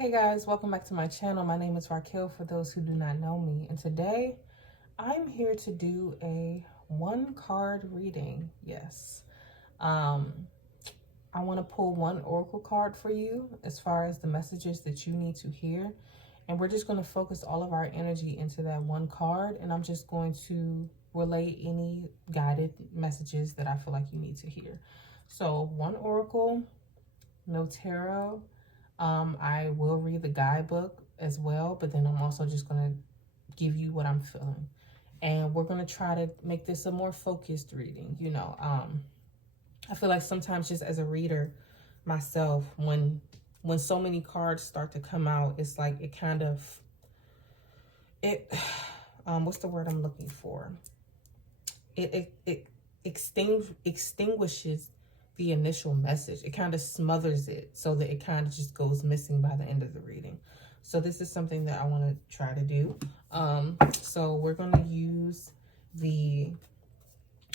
Hey guys, welcome back to my channel. My name is Raquel for those who do not know me. And today I'm here to do a one card reading. Yes. I want to pull one oracle card for you as far as the messages that you need to hear. And we're just going to focus all of our energy into that one card. And I'm just going to relay any guided messages that I feel like you need to hear. So one oracle, no tarot. I will read the guidebook as well, but then I'm also just going to give you what I'm feeling. And we're going to try to make this a more focused reading. I feel like sometimes just as a reader myself, when so many cards start to come out, it's like it kind of, what's the word I'm looking for? It extinguishes the initial message. It kind of smothers it so that it kind of just goes missing by the end of the reading. So this is something that I want to try to do. So we're going to use the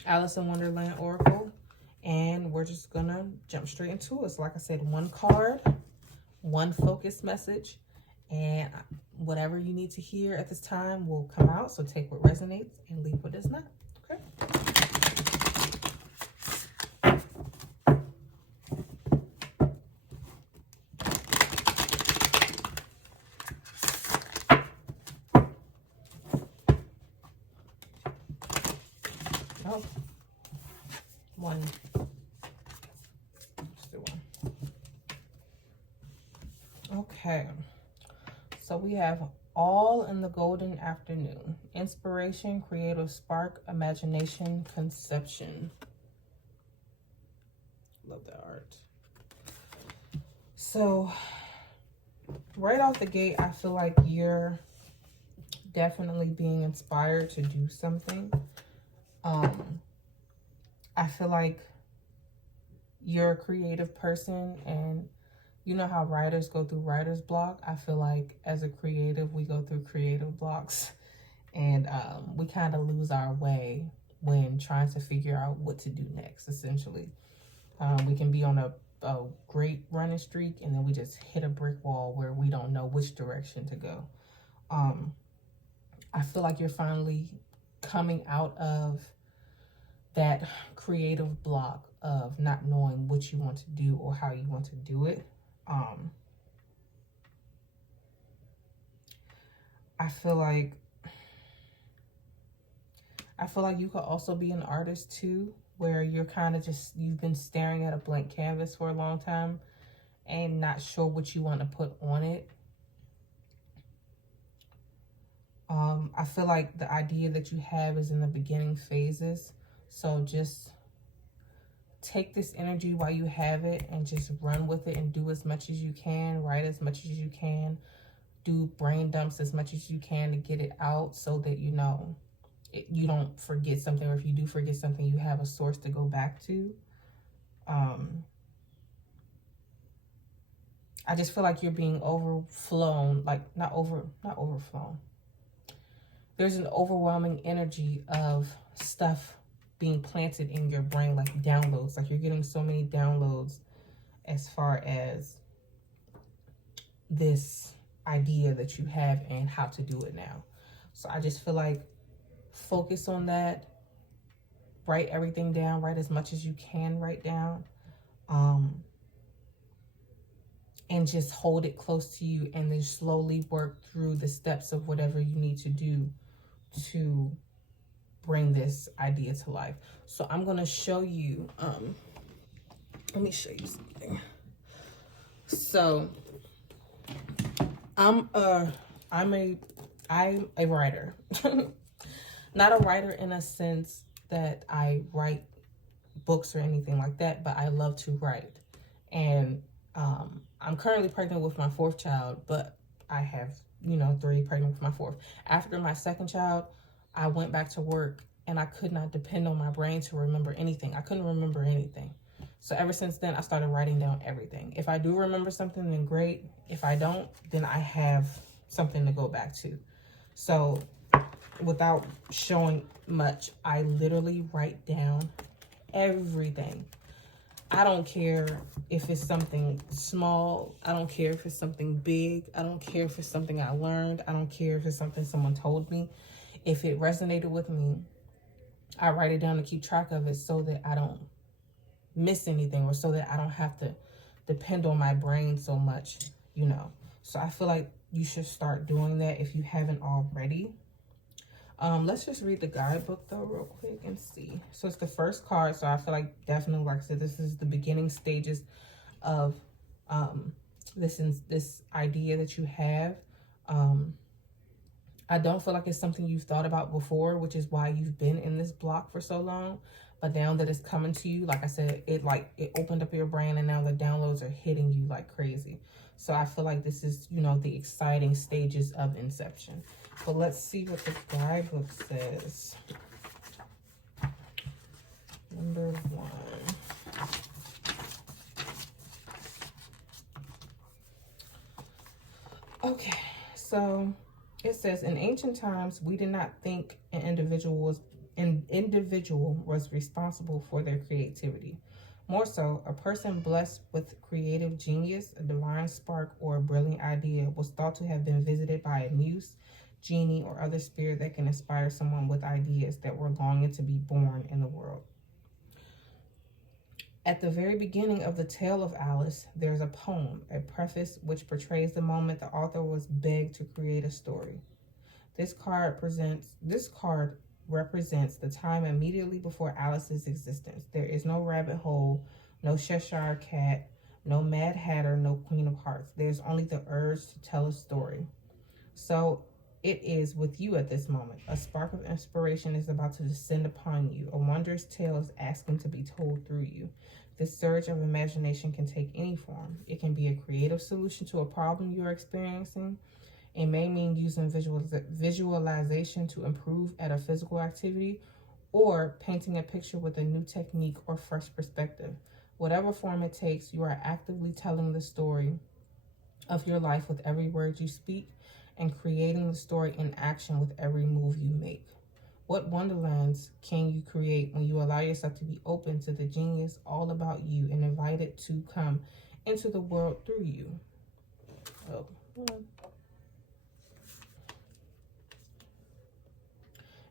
Alice in Wonderland Oracle, and we're just going to jump straight into it. So like I said, one card, one focus message, and whatever you need to hear at this time will come out. So take what resonates and leave what does not. Okay. Oh, one. Let's do one. Okay. So we have all in the golden afternoon. Inspiration, creative spark, imagination, conception. Love that art. So right off the gate, I feel like you're definitely being inspired to do something. I feel like you're a creative person, and you know how writers go through writer's block. I feel like as a creative, we go through creative blocks, and we kind of lose our way when trying to figure out what to do next, essentially. We can be on a great running streak, and then we just hit a brick wall where we don't know which direction to go. I feel like you're finally coming out of that creative block of not knowing what you want to do or how you want to do it. I feel like you could also be an artist too, where you're kind of just, you've been staring at a blank canvas for a long time and not sure what you want to put on it. I feel like the idea that you have is in the beginning phases. So just take this energy while you have it and just run with it and do as much as you can, write as much as you can, do brain dumps as much as you can to get it out so that, you know, you don't forget something, or if you do forget something, you have a source to go back to. I just feel like you're being overflown, like not overflown. There's an overwhelming energy of stuff being planted in your brain, like downloads. Like you're getting so many downloads as far as this idea that you have and how to do it now. So I just feel like focus on that. Write everything down. Write as much as you can write down. And just hold it close to you, and then slowly work through the steps of whatever you need to do to bring this idea to life. So I'm going to show you, let me show you something. So I'm a writer. Not a writer in a sense that I write books or anything like that, but I love to write. And I'm currently pregnant with my 4th child, but I have, 3 pregnant with my 4th. After my 2nd child, I went back to work, and I could not depend on my brain to remember anything. I couldn't remember anything. So ever since then, I started writing down everything. If I do remember something, then great. If I don't, then I have something to go back to. So without showing much, I literally write down everything. I don't care if it's something small. I don't care if it's something big. I don't care if it's something I learned. I don't care if it's something someone told me. If it resonated with me, I write it down to keep track of it so that I don't miss anything, or so that I don't have to depend on my brain so much, you know. So I feel like you should start doing that if you haven't already. Let's just read the guidebook though real quick and see. So it's the first card. So I feel like definitely, like I said, this is the beginning stages of this idea that you have. I don't feel like it's something you've thought about before, which is why you've been in this block for so long. But now that it's coming to you, like I said, it opened up your brain, and now the downloads are hitting you like crazy. So I feel like this is, you know, the exciting stages of inception. But let's see what the guidebook says. Number 1. Okay, so it says, in ancient times, we did not think an individual was responsible for their creativity. More so, a person blessed with creative genius, a divine spark, or a brilliant idea was thought to have been visited by a muse, genie, or other spirit that can inspire someone with ideas that were longing to be born in the world. At the very beginning of the tale of Alice, there's a poem, a preface which portrays the moment the author was begged to create a story. This card represents the time immediately before Alice's existence. There is no rabbit hole, no Cheshire Cat, no Mad Hatter, no Queen of Hearts. There's only the urge to tell a story. So it is with you at this moment. A spark of inspiration is about to descend upon you. A wondrous tale is asking to be told through you. This surge of imagination can take any form. It can be a creative solution to a problem you're experiencing. It may mean using visualization to improve at a physical activity, or painting a picture with a new technique or fresh perspective. Whatever form it takes, you are actively telling the story of your life with every word you speak, and creating the story in action with every move you make. What wonderlands can you create when you allow yourself to be open to the genius all about you and invite it to come into the world through you? Oh.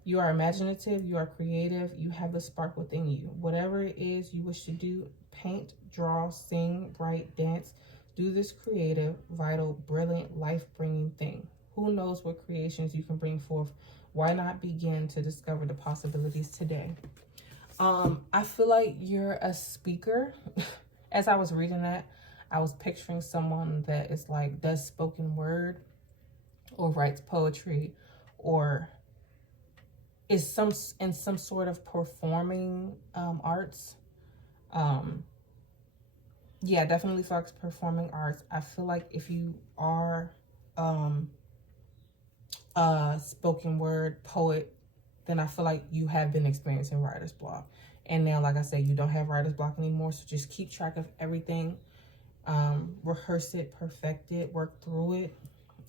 You are imaginative, you are creative, you have the spark within you. Whatever it is you wish to do, paint, draw, sing, write, dance, do this creative, vital, brilliant, life-bringing thing. Who knows what creations you can bring forth? Why not begin to discover the possibilities today? I feel like you're a speaker. As I was reading that, I was picturing someone that is like, does spoken word, or writes poetry, or is in some sort of performing arts. Yeah, definitely feel like performing arts. I feel like if you are a spoken word poet, then I feel like you have been experiencing writer's block. And now, like I said, you don't have writer's block anymore. So just keep track of everything. Rehearse it, perfect it, work through it.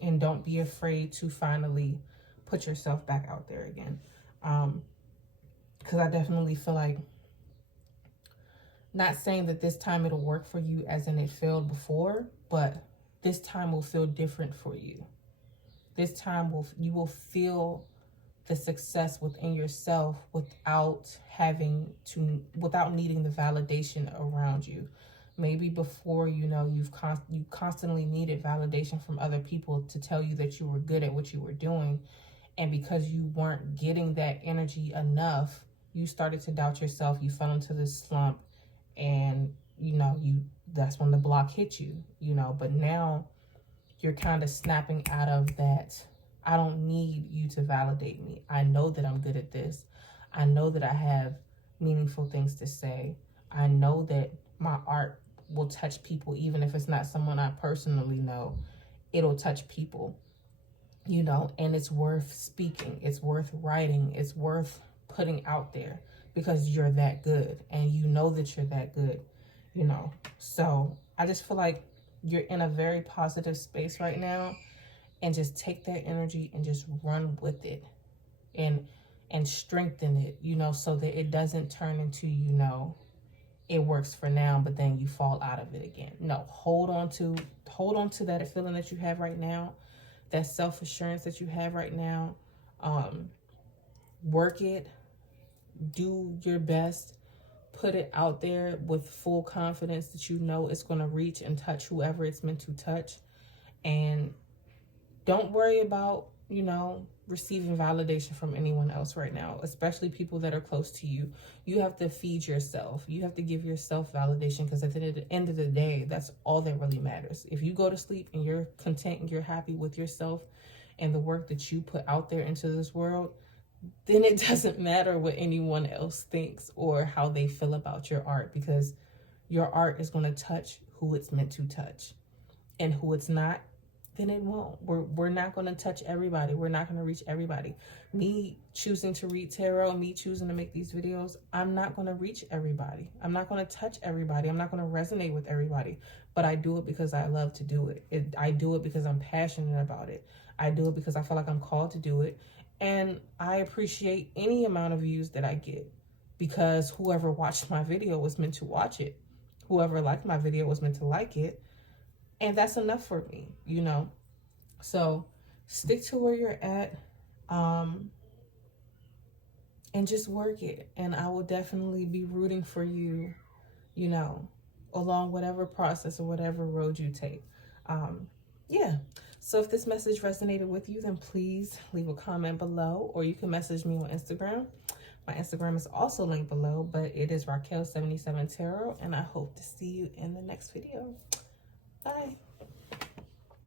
And don't be afraid to finally put yourself back out there again. Because I definitely feel like, not saying that this time it'll work for you as in it failed before, but this time will feel different for you. This time you will feel the success within yourself without needing the validation around you. Maybe before, you know, you constantly needed validation from other people to tell you that you were good at what you were doing. And because you weren't getting that energy enough, you started to doubt yourself. You fell into this slump, and, you know, that's when the block hit you, you know. But now you're kind of snapping out of that. I don't need you to validate me. I know that I'm good at this. I know that I have meaningful things to say. I know that my art will touch people, even if it's not someone I personally know. It'll touch people, you know, and it's worth speaking. It's worth writing. It's worth putting out there, because you're that good, and you know that you're that good, you know. So I just feel like you're in a very positive space right now, and just take that energy and just run with it, and strengthen it, you know, so that it doesn't turn into, you know, it works for now, but then you fall out of it again. No, hold on to that feeling that you have right now, that self-assurance that you have right now. Work it, do your best, put it out there with full confidence that you know it's going to reach and touch whoever it's meant to touch. And don't worry about, you know, receiving validation from anyone else right now, especially people that are close to you. You have to feed yourself. You have to give yourself validation, because at the end of the day, that's all that really matters. If you go to sleep and you're content and you're happy with yourself and the work that you put out there into this world, then it doesn't matter what anyone else thinks or how they feel about your art, because your art is going to touch who it's meant to touch, and who it's not, then it won't. We're not going to touch everybody. We're not going to reach everybody. Me choosing to read tarot, me choosing to make these videos, I'm not going to reach everybody. I'm not going to touch everybody. I'm not going to resonate with everybody. But I do it because I love to do it. I do it because I'm passionate about it. I do it because I feel like I'm called to do it. And I appreciate any amount of views that I get, because whoever watched my video was meant to watch it. Whoever liked my video was meant to like it. And that's enough for me, you know. So stick to where you're at, and just work it. And I will definitely be rooting for you, you know, along whatever process or whatever road you take. Yeah. So if this message resonated with you, then please leave a comment below, or you can message me on Instagram. My Instagram is also linked below, but it is Raquel77Tarot, and I hope to see you in the next video. Bye.